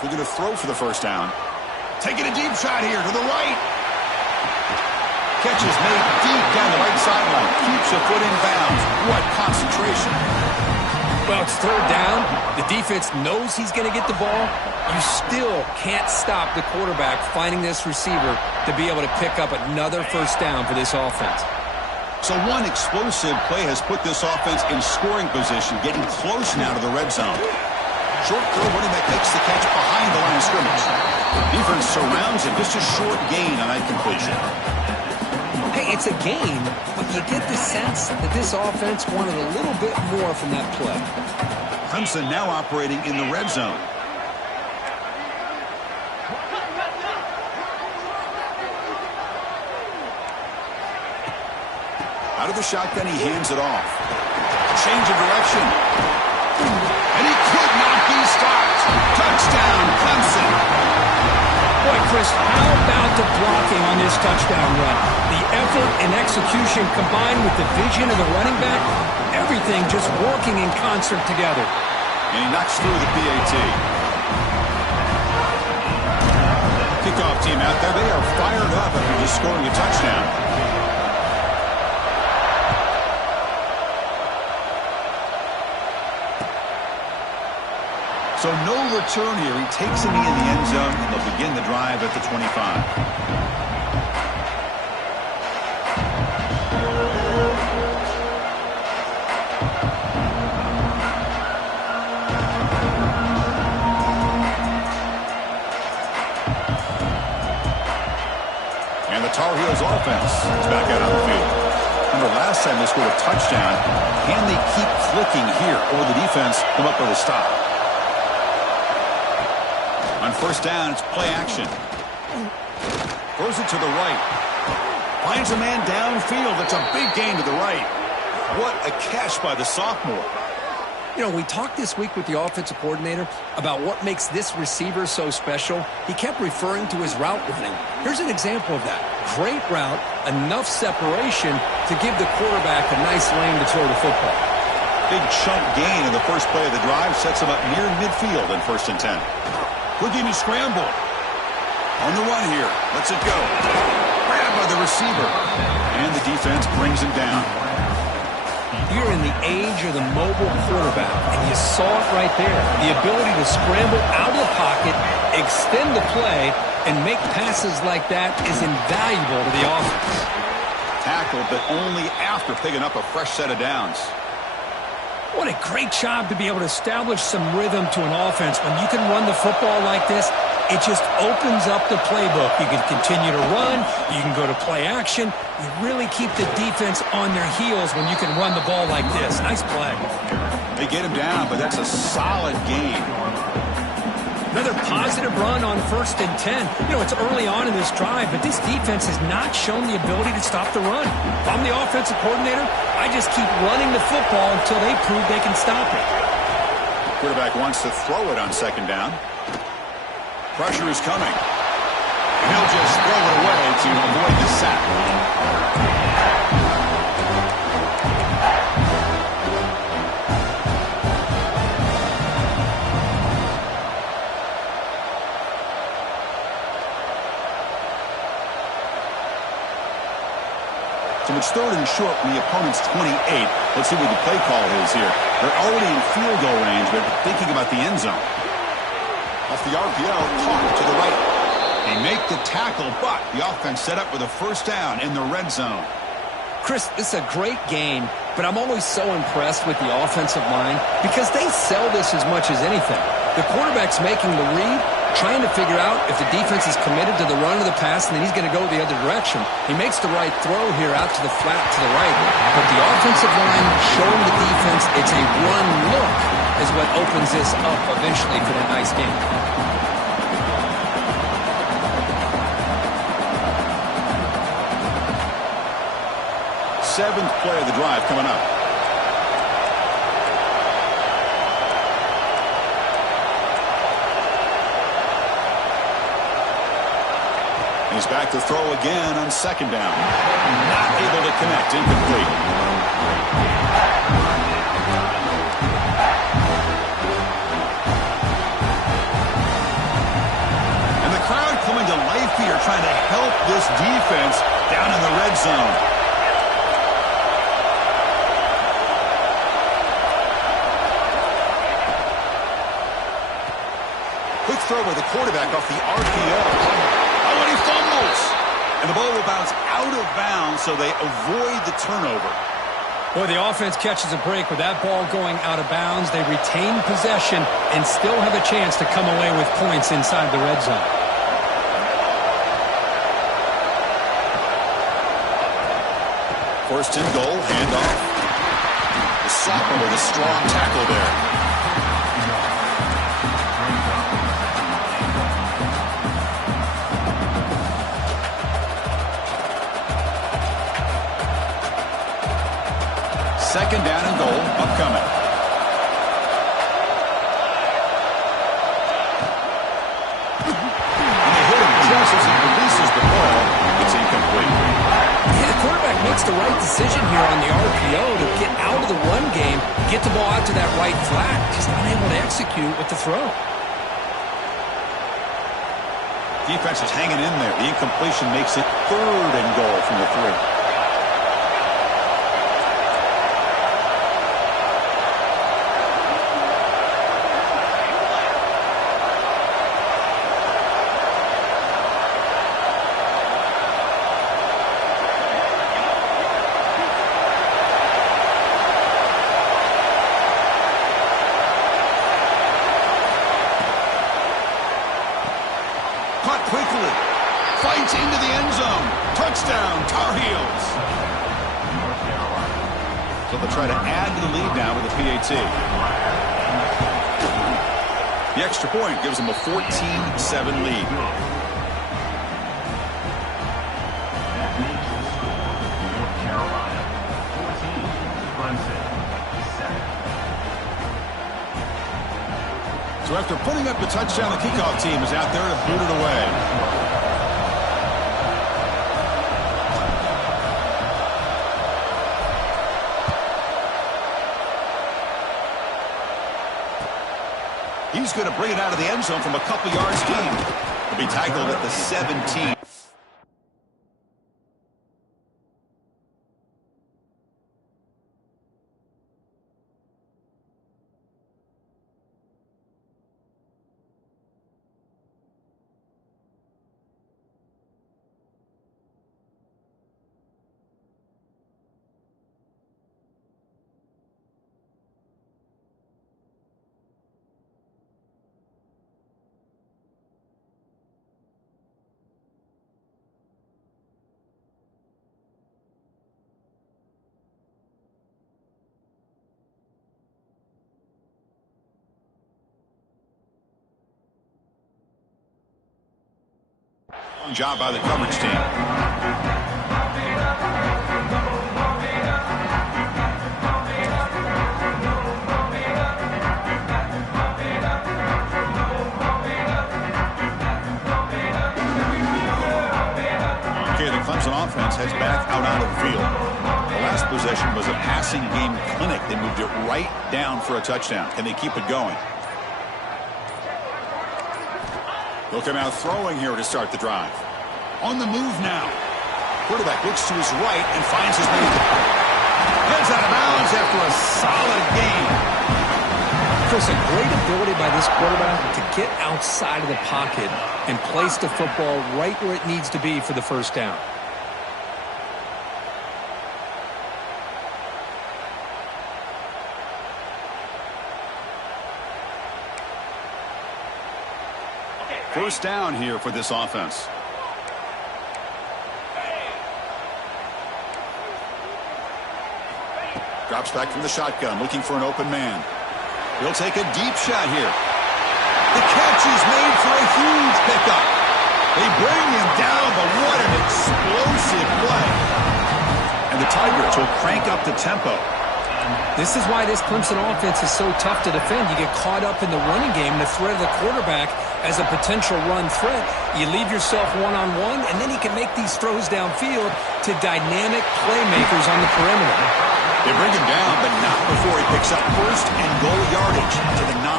back looking to throw for the first down. Taking a deep shot here to the right. Catch is made deep down the right sideline. Keeps a foot in bounds. What concentration. Well, it's third down. The defense knows he's going to get the ball. You still can't stop the quarterback finding this receiver to be able to pick up another first down for this offense. So one explosive play has put this offense in scoring position, getting close now to the red zone. Short throw, running back makes the catch behind the line of scrimmage. Defense surrounds him. Just a short gain on that completion. Hey, it's a game, but you get the sense that this offense wanted a little bit more from that play. Clemson now operating in the red zone. Out of the shotgun, he hands it off. Change of direction. And he could not be stopped. Touchdown, Clemson. Boy, Chris, how about the blocking on this touchdown run? The effort and execution combined with the vision of the running back, everything just working in concert together. And he knocks through the PAT. Kickoff team out there. They are fired up after just scoring a touchdown. So no return here. He takes him in the end zone, and they'll begin the drive at the 25. And the Tar Heels offense is back out on the field. Remember, last time they scored a touchdown. Can they keep clicking here, or the defense come up with a stop? On first down, it's play action. Throws it to the right. Finds a man downfield. That's a big gain to the right. What a catch by the sophomore. You know, we talked this week with the offensive coordinator about what makes this receiver so special. He kept referring to his route running. Here's an example of that. Great route, enough separation to give the quarterback a nice lane to throw the football. Big chunk gain in the first play of the drive sets him up near midfield in 1st and 10. Houdini scramble. On the run here. Lets it go. Grabbed by the receiver. And the defense brings him down. You're in the age of the mobile quarterback, and you saw it right there. The ability to scramble out of the pocket, extend the play, and make passes like that is invaluable to the offense. Tackled, but only after picking up a fresh set of downs. What a great job to be able to establish some rhythm to an offense. When you can run the football like this, it just opens up the playbook. You can continue to run. You can go to play action. You really keep the defense on their heels when you can run the ball like this. Nice play. They get him down, but that's a solid gain. Another positive run on 1st and 10. You know, it's early on in this drive, but this defense has not shown the ability to stop the run. If I'm the offensive coordinator, I just keep running the football until they prove they can stop it. Quarterback wants to throw it on 2nd down. Pressure is coming. And he'll just throw it away to avoid the sack. So it's 3rd and short from the opponent's 28. Let's see what the play call is here. They're already in field goal range, but thinking about the end zone. Off the RPO, caught to the right. They make the tackle, but the offense set up with a first down in the red zone. Chris, this is a great game, but I'm always so impressed with the offensive line because they sell this as much as anything. The quarterback's making the read, trying to figure out if the defense is committed to the run or the pass, and then he's going to go the other direction. He makes the right throw here out to the flat to the right. But the offensive line showing the defense it's a run look is what opens this up eventually for that nice game. Seventh play of the drive coming up. He's back to throw again on 2nd down. Not able to connect. Incomplete. defense down in the red zone. Quick throw by the quarterback off the RPO. Oh, and he fumbles. And the ball will bounce out of bounds, so they avoid the turnover. Boy, the offense catches a break with that ball going out of bounds. They retain possession and still have a chance to come away with points inside the red zone. First and goal, handoff. The sophomore with a strong tackle there. Second down and goal, upcoming. And they hit him just as he releases the ball. It's incomplete. Yeah, the quarterback makes the right decision here on the RPO to get out of the run game, get the ball out to that right flat, just unable to execute with the throw. Defense is hanging in there. The incompletion makes it third and goal from the 3. Caught quickly. Fights into the end zone. Touchdown, Tar Heels. So they'll try to add to the lead now with a PAT. The extra point gives them a 14-7 lead. So after putting up the touchdown, the kickoff team is out there to boot it away. He's going to bring it out of the end zone from a couple yards deep. He'll be tackled at the 17. Job by the coverage team. Okay, the Clemson offense heads back out onto the field. The last possession was a passing game clinic. They moved it right down for a touchdown. Can they keep it going? He'll come out throwing here to start the drive. On the move now. Quarterback looks to his right and finds his man. Heads out of bounds after a solid gain. Chris, a great ability by this quarterback to get outside of the pocket and place the football right where it needs to be for the first down. First down here for this offense. Drops back from the shotgun, looking for an open man. He'll take a deep shot here. The catch is made for a huge pickup. They bring him down, but what an explosive play. And the Tigers will crank up the tempo. This is why this Clemson offense is so tough to defend. You get caught up in the running game, the threat of the quarterback as a potential run threat. You leave yourself one-on-one, and then he can make these throws downfield to dynamic playmakers on the perimeter. They bring him down, but not before he picks up first and goal yardage to the 9.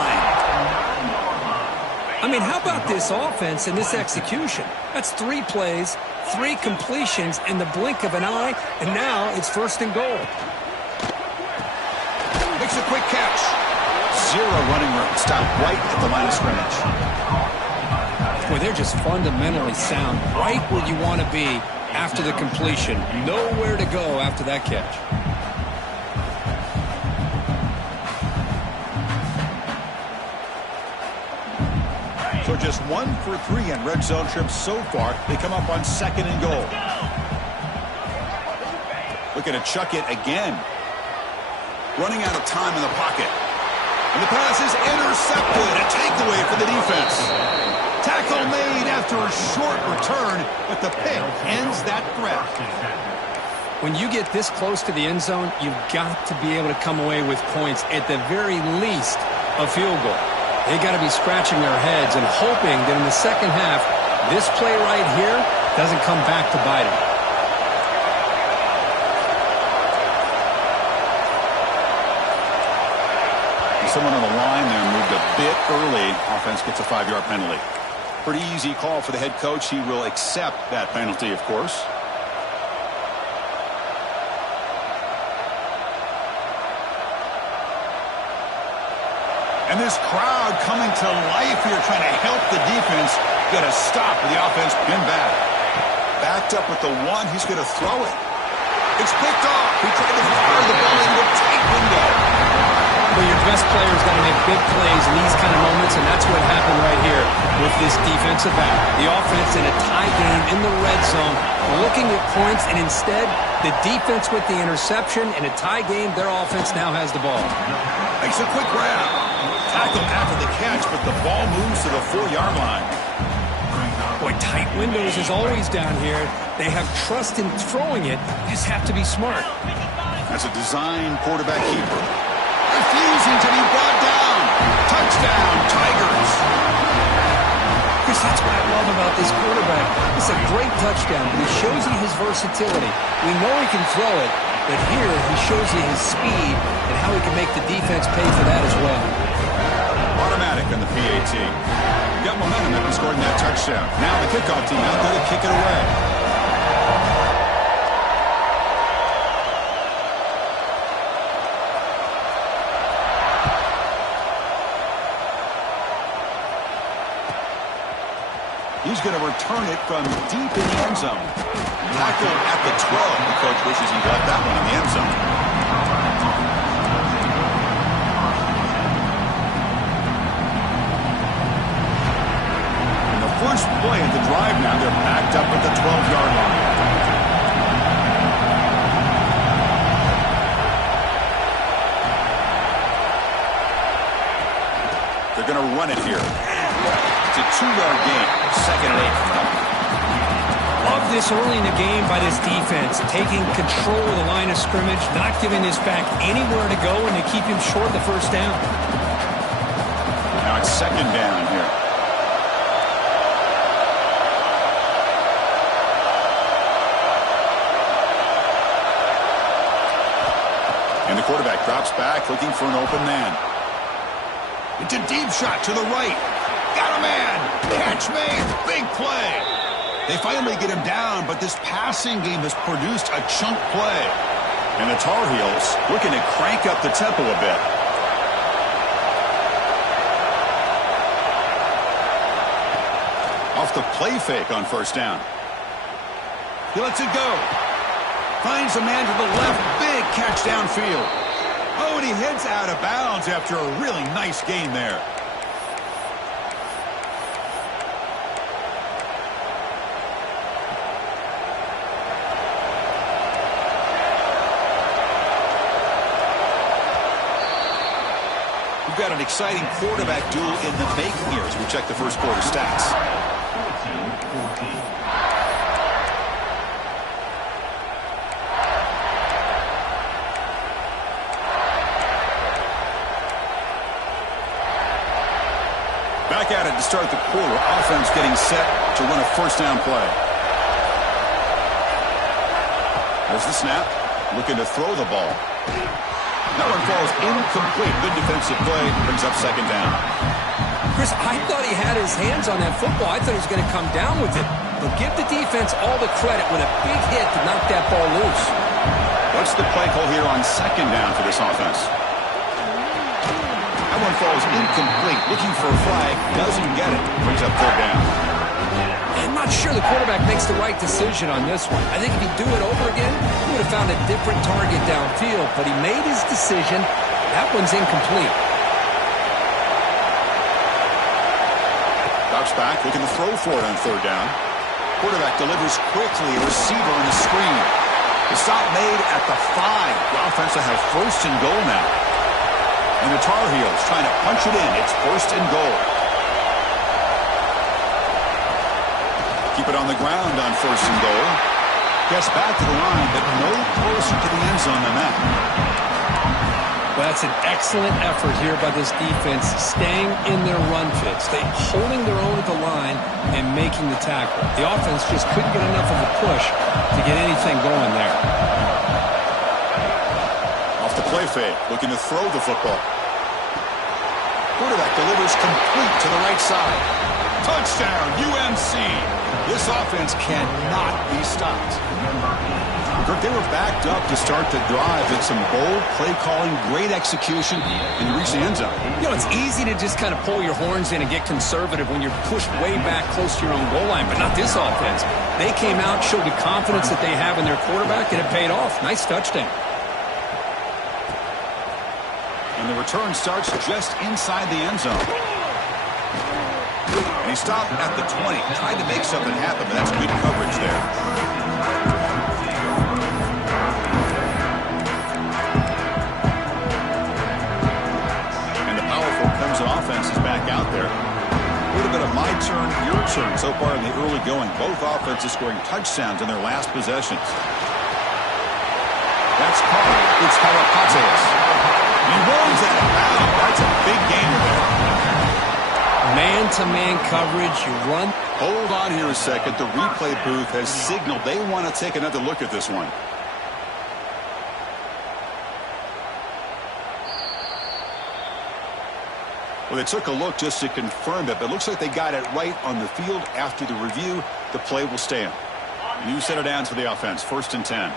I'm mean, how about this offense and this execution? That's 3 plays, 3 completions in the blink of an eye, and now it's 1st and goal. Makes a quick catch. 0 running room. Stop right at the line of scrimmage. Boy, they're just fundamentally sound, right where you want to be after the completion. Nowhere to go after that catch. So just 1 for 3 on red zone trips so far. They come up on 2nd and goal. Looking to chuck it again. Running out of time in the pocket. And the pass is intercepted. A takeaway for the defense. Tackle made after a short return, but the pick ends that threat. When you get this close to the end zone, you've got to be able to come away with points, at the very least a field goal. They got to be scratching their heads and hoping that in the second half, this play right here doesn't come back to bite them. Someone on the line there moved a bit early. Offense gets a 5-yard penalty. Pretty easy call for the head coach. He will accept that penalty, of course. And this crowd coming to life here, trying to help the defense get a stop with the offense pinned back. Backed up with the 1. He's going to throw it. It's picked off. He tried to fire the ball into a tight window. Well, your best players got to make big plays in these kind of moments, and that's what happened right here with this defensive back. The offense in a tie game in the red zone, looking at points, and instead, the defense with the interception. In a tie game, their offense now has the ball. Makes a quick grab. Tackle after the catch, but the ball moves to the 4-yard line. Boy, tight windows is always down here. They have trust in throwing it. You just have to be smart. That's a design quarterback keeper. Refusing to be brought down. Touchdown, Tigers. Chris, that's what I love about this quarterback. It's a great touchdown, but he shows you his versatility. We know he can throw it, but here he shows you his speed and how he can make the defense pay for that as well. Automatic on the PAT. Got momentum after scoring that touchdown. Now the kickoff team out there to kick it away. He's going to return it from deep in the end zone. Tackle at the 12. The coach wishes he left that one in the end zone. And the first play of the drive now, they're backed up at the 12-yard line. They're going to run it here. It's a 2-yard gain. 2nd and 8. Love this early in the game by this defense, taking control of the line of scrimmage, not giving this back anywhere to go, and to keep him short of the first down. Now it's 2nd down here. And the quarterback drops back, looking for an open man. It's a deep shot to the right. Got a man. Catch made. Big play. They finally get him down, but this passing game has produced a chunk play. And the Tar Heels looking to crank up the tempo a bit. Off the play fake on first down. He lets it go. Finds a man to the left. Big catch downfield. Oh, and he heads out of bounds after a really nice gain there. We've got an exciting quarterback duel in the making here as we check the first quarter stats. Back at it to start the quarter. Offense getting set to run a first down play. There's the snap. Looking to throw the ball. That one falls incomplete. Good defensive play. Brings up 2nd down. Chris, I thought he had his hands on that football. I thought he was going to come down with it. But give the defense all the credit with a big hit to knock that ball loose. What's the play call here on second down for this offense? That one falls incomplete. Looking for a flag. Doesn't get it. Brings up third down. I'm not sure the quarterback makes the right decision on this one. I think if he'd do it over again, he would have found a different target downfield. But he made his decision. That one's incomplete. Drops back, looking to throw for it on third down. Quarterback delivers quickly. A receiver on the screen. The stop made at the 5. The offense will have first and goal now. And the Tar Heels trying to punch it in. It's first and goal. Keep it on the ground on first and goal. Gets back to the line, but no closer to the end zone than that. Well, that's an excellent effort here by this defense, staying in their run fits. They holding their own at the line and making the tackle. The offense just couldn't get enough of a push to get anything going there. Off the play fake, looking to throw the football. Quarterback delivers complete to the right side. Touchdown, UMC. This offense cannot be stopped. They were backed up to start the drive. It's some bold play calling, great execution, and you reach the end zone. You know, it's easy to just kind of pull your horns in and get conservative when you're pushed way back close to your own goal line, but not this offense. They came out, showed the confidence that they have in their quarterback, and it paid off. Nice touchdown. And the return starts just inside the end zone. And he stopped at the 20. Tried to make something happen, but that's good coverage there. Offense is back out there. A little bit of my turn, your turn so far in the early going. Both offenses scoring touchdowns in their last possessions. That's caught. It's Karapates. He runs out of bounds. That's a big gainer there. Man-to-man coverage. You run. Hold on here a second. The replay booth has signaled they want to take another look at this one. Well, they took a look just to confirm it, but it looks like they got it right on the field. After the review, the play will stand. New set of downs for the offense. First and 10.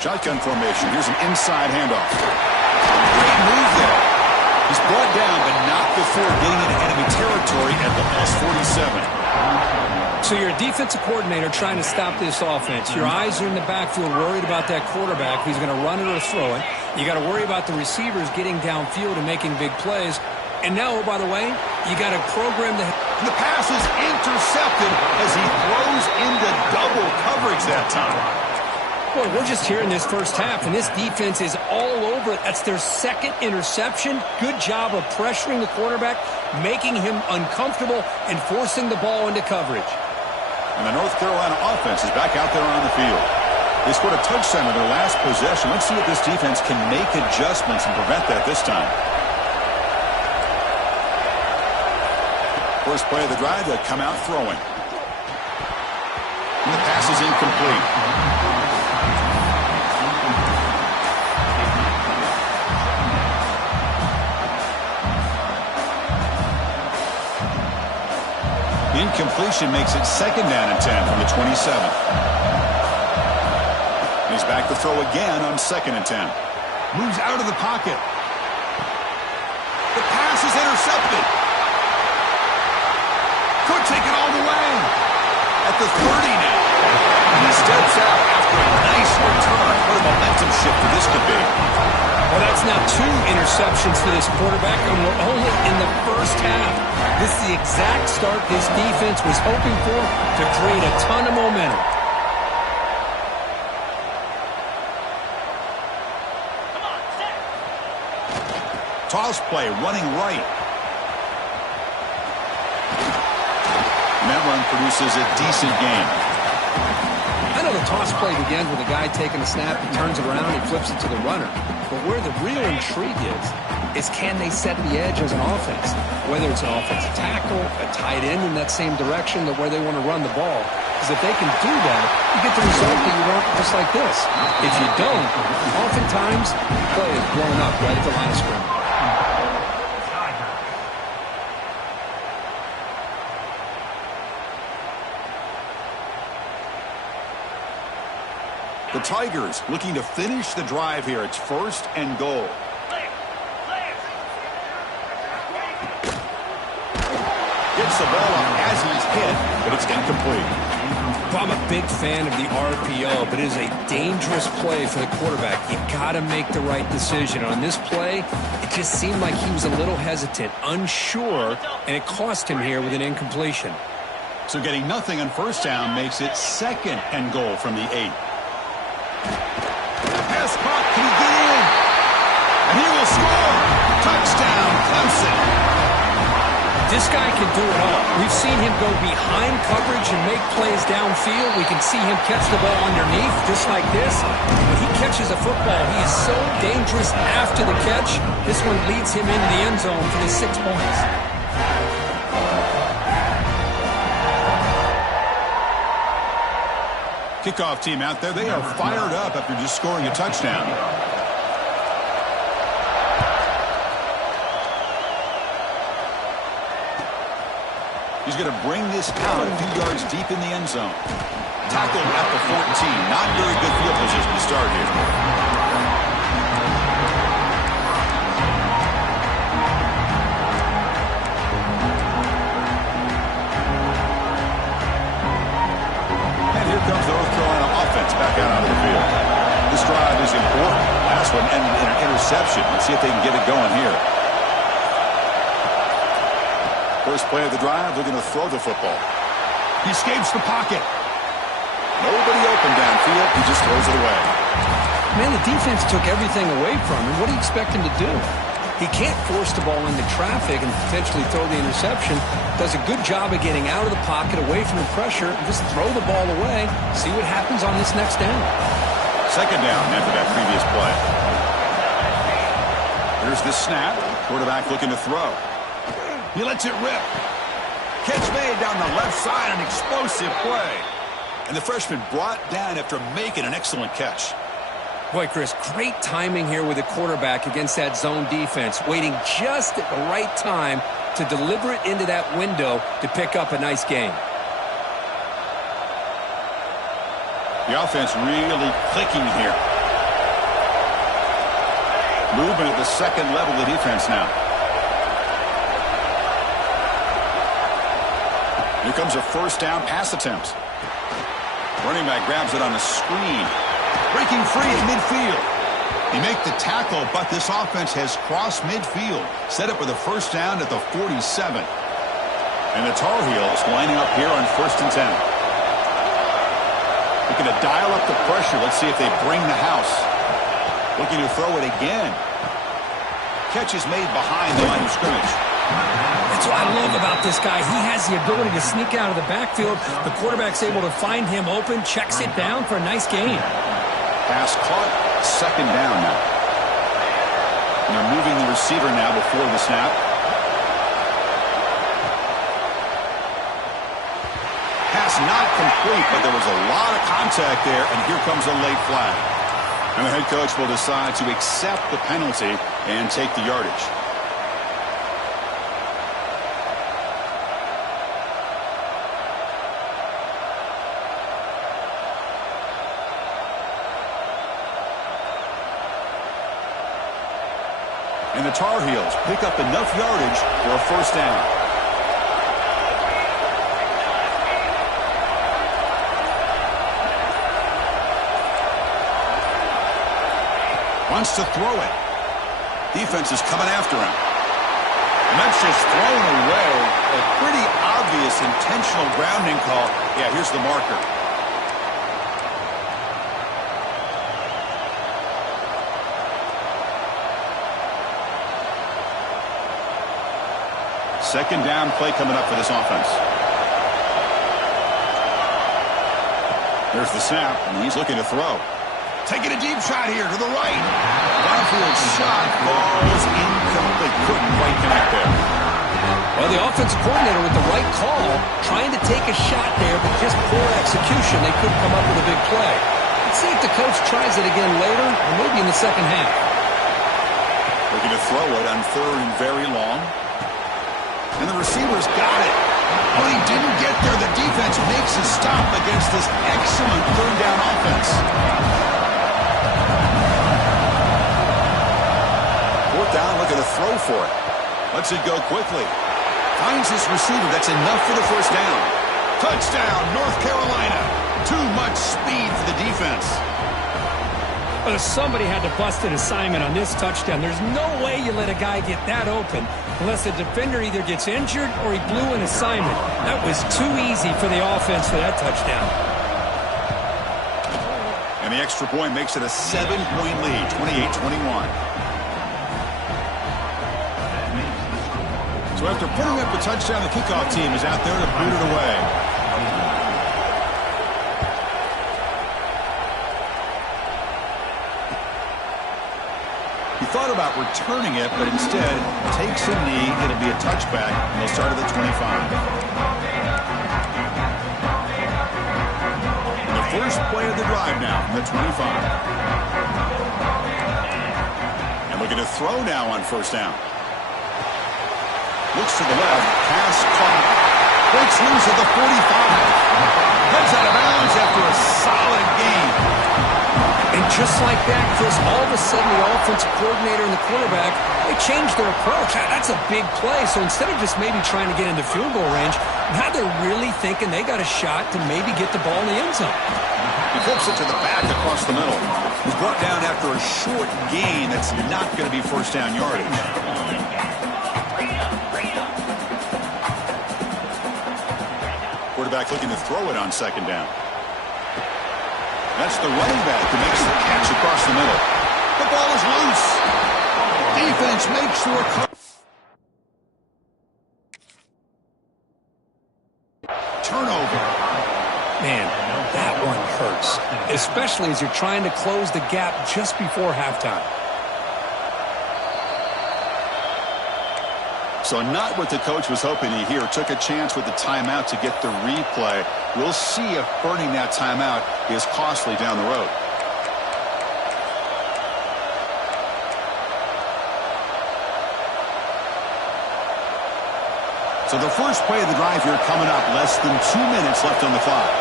Shotgun formation. Here's an inside handoff. Great move there. He's brought down, but not before getting into enemy territory at the +47. So you're a defensive coordinator trying to stop this offense. Your eyes are in the backfield worried about that quarterback who's going to run it or throw it. You got to worry about the receivers getting downfield and making big plays. And now, oh, by the way, you got to program the... The pass is intercepted as he throws into double coverage that time. Well, we're just here in this first half, and this defense is all over it. That's their second interception. Good job of pressuring the quarterback, making him uncomfortable, and forcing the ball into coverage. And the North Carolina offense is back out there on the field. They scored a touchdown in their last possession. Let's see if this defense can make adjustments and prevent that this time. First play of the drive, they'll come out throwing. And the pass is incomplete. The incompletion makes it second down and 10 from the 27. He's back to throw again on second and 10. Moves out of the pocket. The pass is intercepted. Could take it all the way. At the 30 now. He steps out after a nice return. What a momentum shifter this could be. Well, that's now 2 interceptions for this quarterback, and we're only in the first half. This is the exact start this defense was hoping for to create a ton of momentum. Toss play, running right. And that run produces a decent gain. I know the toss play begins with a guy taking a snap, he turns it around, he flips it to the runner. But where the real intrigue is can they set the edge as an offense? Whether it's an offensive tackle, a tight end in that same direction, where they want to run the ball. Because if they can do that, you get the result that you want just like this. If you don't, oftentimes, the play is blown up right at the line of scrimmage. The Tigers looking to finish the drive here. It's 1st and goal. Gets the ball up as he's hit, but it's incomplete. Well, I'm a big fan of the RPO, but it is a dangerous play for the quarterback. You got to make the right decision. On this play, it just seemed like he was a little hesitant, unsure, and it cost him here with an incompletion. So getting nothing on 1st down makes it 2nd and goal from the 8. Pass caught. Can he get in? And he will score. Touchdown, Clemson. This guy can do it all. We've seen him go behind coverage and make plays downfield. We can see him catch the ball underneath, just like this. When he catches a football, he is so dangerous after the catch. This one leads him into the end zone for the 6 points. Kickoff team out there. They are fired up after just scoring a touchdown. He's going to bring this out a few yards deep in the end zone. Tackled at the 14. Not very good field position to start here. And here comes the North Carolina offense back out onto the field. This drive is important. Last one ended in an interception. Let's see if they can get it going here. First play of the drive, they're going to throw the football. He escapes the pocket. Nobody open downfield. He just throws it away. Man, the defense took everything away from him. What do you expect him to do? He can't force the ball into traffic and potentially throw the interception. Does a good job of getting out of the pocket, away from the pressure, and just throw the ball away. See what happens on this next down. 2nd down after that previous play. Here's the snap. Quarterback looking to throw. He lets it rip. Catch made down the left side, an explosive play. And the freshman brought down after making an excellent catch. Boy, Chris, great timing here with the quarterback against that zone defense, waiting just at the right time to deliver it into that window to pick up a nice gain. The offense really clicking here. Movement at the 2nd level of the defense now. Here comes a 1st down pass attempt. Running back grabs it on the screen. Breaking free at midfield. He make the tackle, but this offense has crossed midfield. Set up with a 1st down at the 47. And the Tar Heels lining up here on 1st and 10. Looking to dial up the pressure. Let's see if they bring the house. Looking to throw it again. Catch is made behind the line of scrimmage. That's what I love about this guy. He has the ability to sneak out of the backfield. The quarterback's able to find him open, checks it down for a nice gain. Pass caught, 2nd down now. And they're moving the receiver now before the snap. Pass not complete, but there was a lot of contact there, and here comes a late flag. And the head coach will decide to accept the penalty and take the yardage. And the Tar Heels pick up enough yardage for a 1st down. Wants to throw it. Defense is coming after him. And that's just thrown away. A pretty obvious intentional grounding call. Yeah, here's the marker. Second down play coming up for this offense. There's the snap, and he's looking to throw. Taking a deep shot here to the right. Downfield shot falls incomplete. Couldn't quite connect there. Well, Well, the offensive coordinator with the right call, trying to take a shot there, but just poor execution. They couldn't come up with a big play. Let's see if the coach tries it again later, or maybe in the second half. Looking to throw it on 3rd and very long. And the receiver's got it. But he didn't get there. The defense makes a stop against this excellent 3rd down offense. 4th down, looking to throw for it. Lets it go quickly. Finds his receiver. That's enough for the 1st down. Touchdown, North Carolina. Too much speed for the defense. Well, somebody had to bust an assignment on this touchdown. There's no way you let a guy get that open unless the defender either gets injured or he blew an assignment. That was too easy for the offense for that touchdown. And the extra point makes it a 7-point lead, 28-21. So after putting up the touchdown, the kickoff team is out there to boot it away. He thought about returning it, but instead takes a knee. It'll be a touchback, and they'll start at the 25. And the first play of the drive now from the 25. And looking to throw now on 1st down. Looks to the left. Pass caught. Breaks loose at the 45. Heads out of bounds after a solid game. And just like that, Chris, all of a sudden the offensive coordinator and the quarterback, they changed their approach. That's a big play. So instead of just maybe trying to get into field goal range, now they're really thinking they got a shot to maybe get the ball in the end zone. He flips it to the back across the middle. He's brought down after a short gain. That's not going to be 1st down yardage. Quarterback looking to throw it on 2nd down. That's the running back who makes the catch across the middle. The ball is loose. Defense makes the recovery. Turnover. Man, that one hurts, especially as you're trying to close the gap just before halftime. So not what the coach was hoping to hear. Took a chance with the timeout to get the replay. We'll see if burning that timeout is costly down the road. So the first play of the drive here coming up. Less than 2 minutes left on the clock.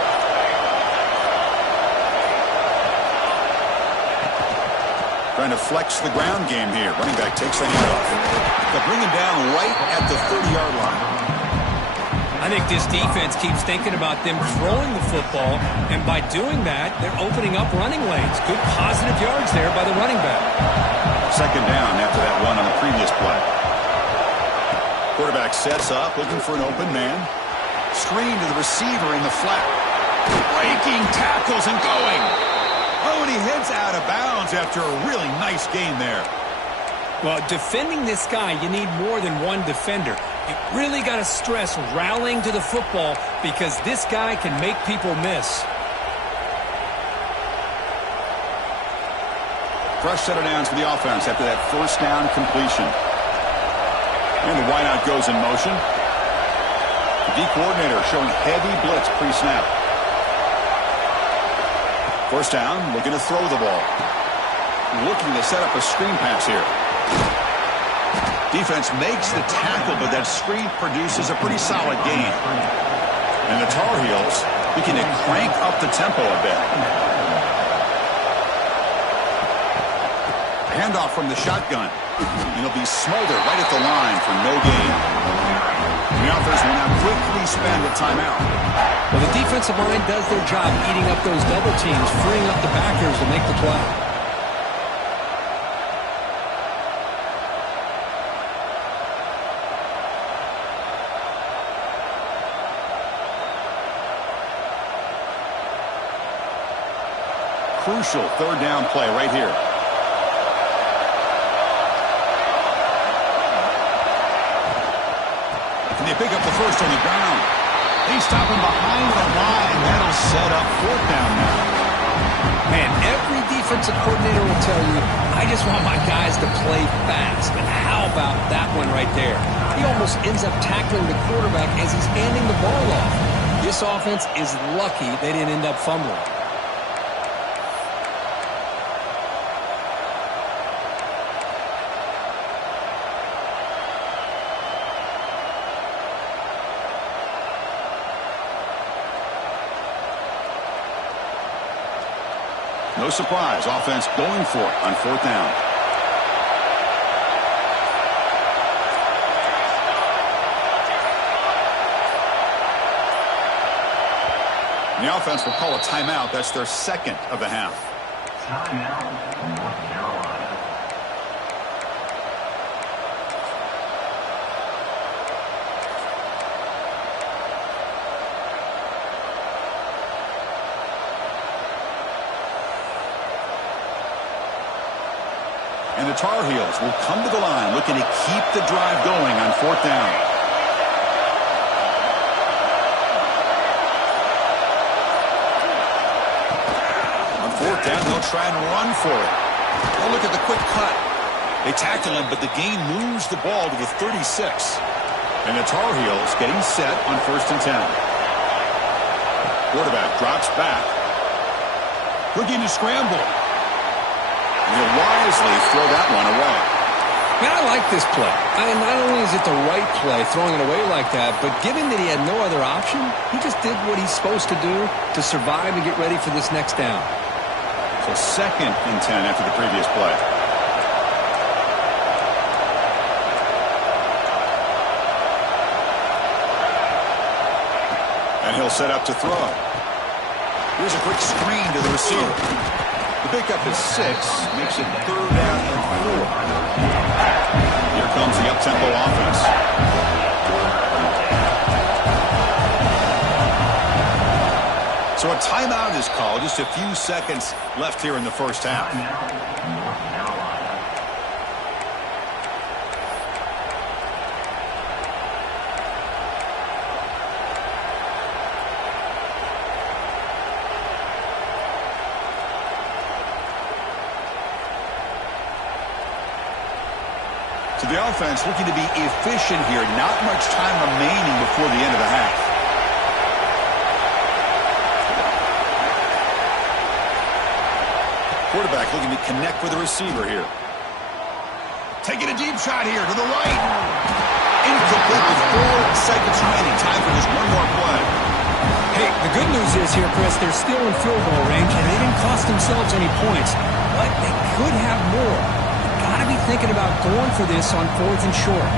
Trying to flex the ground game here. Running back takes the handoff. They'll bring him down right at the 30-yard line. I think this defense keeps thinking about them throwing the football, and by doing that, they're opening up running lanes. Good positive yards there by the running back. 2nd down after that run on the previous play. Quarterback sets up, looking for an open man. Screen to the receiver in the flat. Breaking tackles and going. Oh, and he heads out of bounds after a really nice gain there. Well, defending this guy, you need more than one defender. You really got to stress rallying to the football because this guy can make people miss. Fresh set of downs for the offense after that 1st down completion. And the wideout goes in motion. The D coordinator showing heavy blitz pre-snap. 1st down, looking to throw the ball. Looking to set up a screen pass here. Defense makes the tackle, but that screen produces a pretty solid gain. And the Tar Heels looking to crank up the tempo a bit. Handoff from the shotgun. And he'll be smothered right at the line for no gain. The offense will now quickly spend a timeout. Well, the defensive line does their job eating up those double teams, freeing up the backers to make the play. Crucial 3rd down play right here. And they pick up the first on the ground. They stop him behind the line. That'll set up 4th down now. Man, Every defensive coordinator will tell you, I just want my guys to play fast. And how about that one right there? He almost ends up tackling the quarterback as he's handing the ball off. This offense is lucky they didn't end up fumbling. No surprise, offense going for it on 4th down. And the offense will call a timeout. That's their 2nd of the half. Timeout, North Carolina. And the Tar Heels will come to the line looking to keep the drive going on 4th down. On 4th down, they'll try and run for it. Oh, look at the quick cut. They tackle him, but the gain moves the ball to the 36. And the Tar Heels getting set on 1st and 10. Quarterback drops back. Looking to scramble. He'll wisely throw that one away. Man, I like this play. Not only is it the right play, throwing it away like that, but given that he had no other option, he just did what he's supposed to do to survive and get ready for this next down. So 2nd and 10 after the previous play. And he'll set up to throw. Here's a quick screen to the receiver. The pickup is 6, makes it 3rd down and 4. Here comes the up-tempo offense. So a timeout is called. Just a few seconds left here in the 1st half. So the offense looking to be efficient here. Not much time remaining before the end of the half. Quarterback looking to connect with the receiver here. Taking a deep shot here to the right. Incomplete with 4 seconds remaining. Time for just one more play. Hey, the good news is here, Chris, they're still in field goal range, and they didn't cost themselves any points. But they could have more. Got to be thinking about going for this on 4th and short.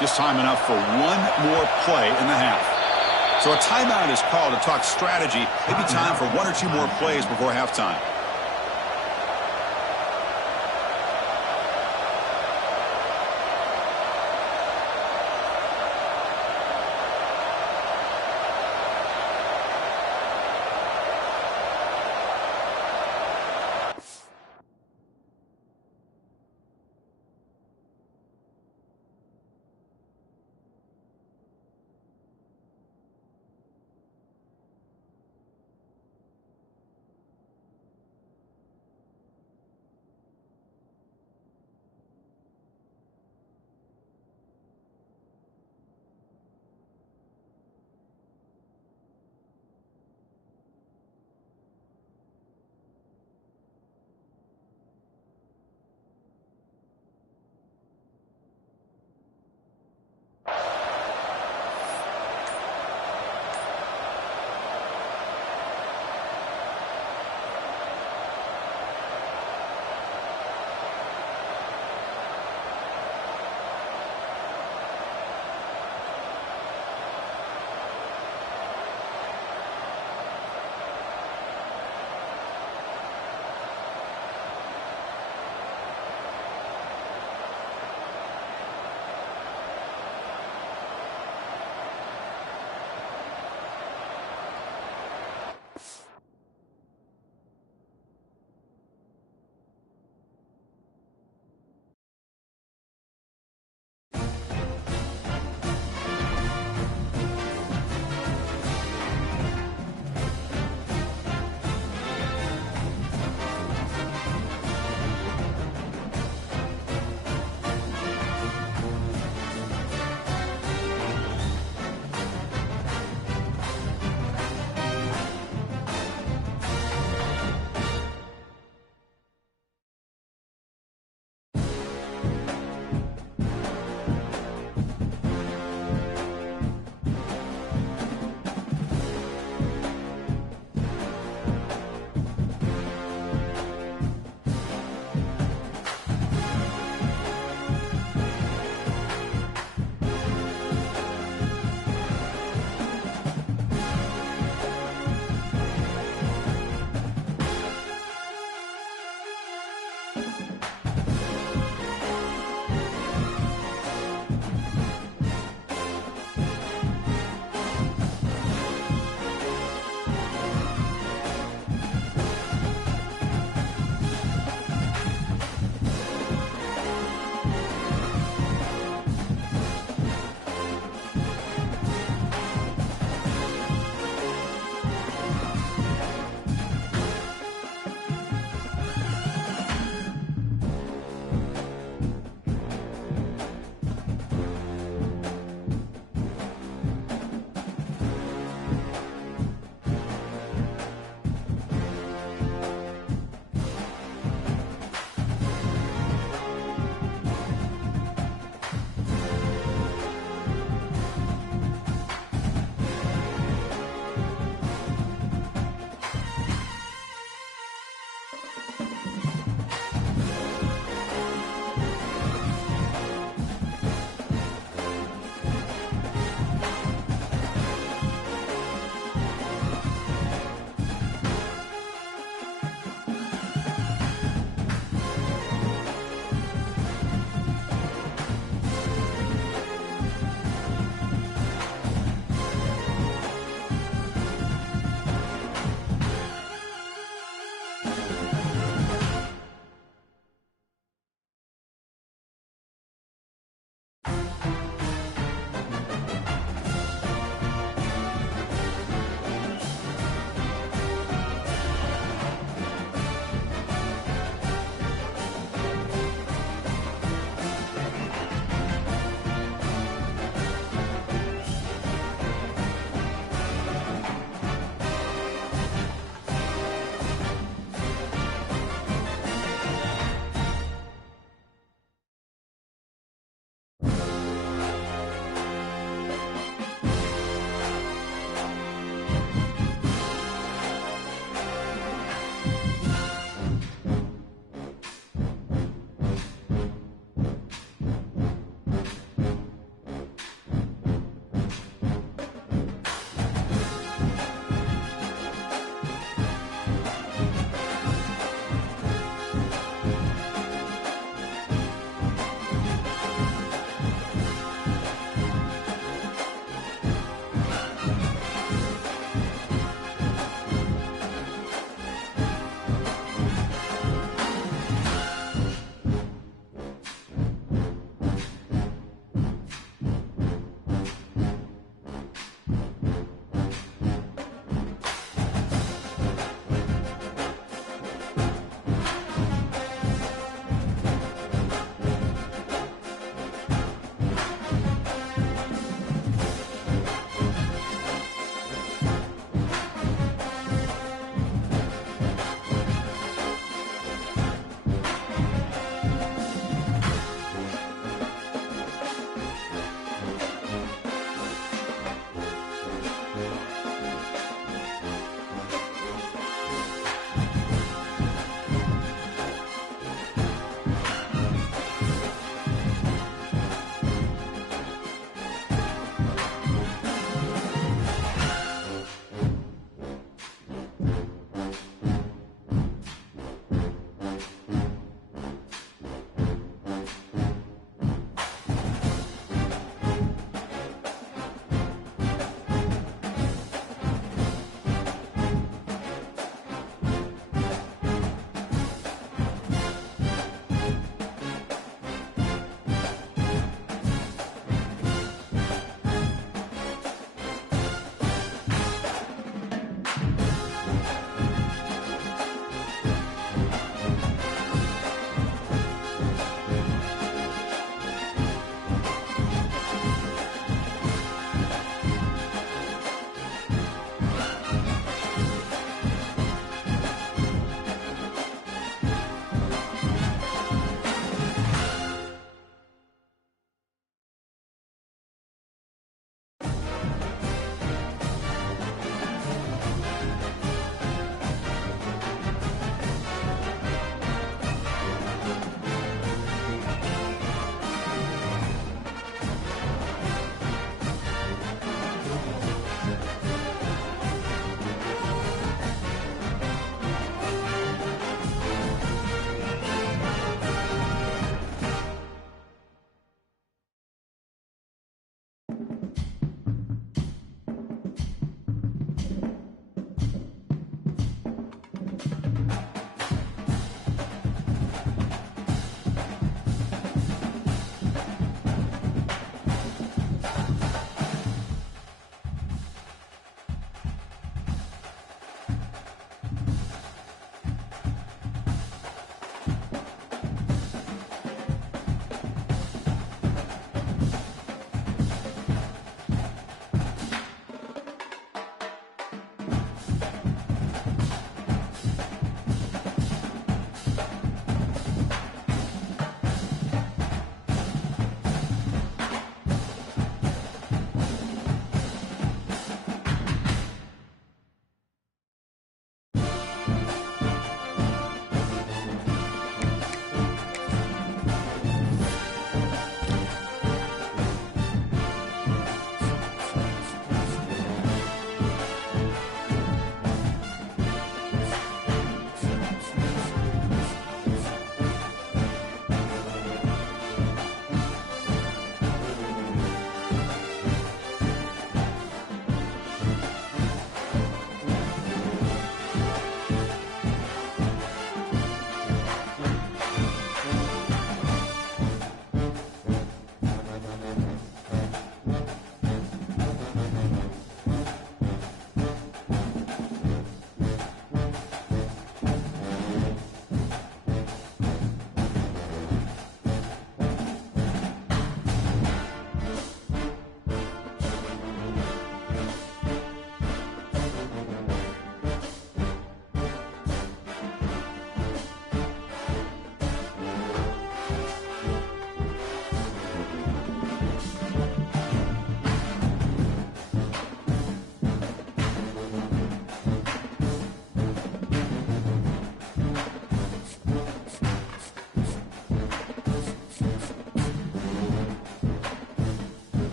Just time enough for one more play in the half. So a timeout is called to talk strategy. Maybe time for 1 or 2 more plays before halftime.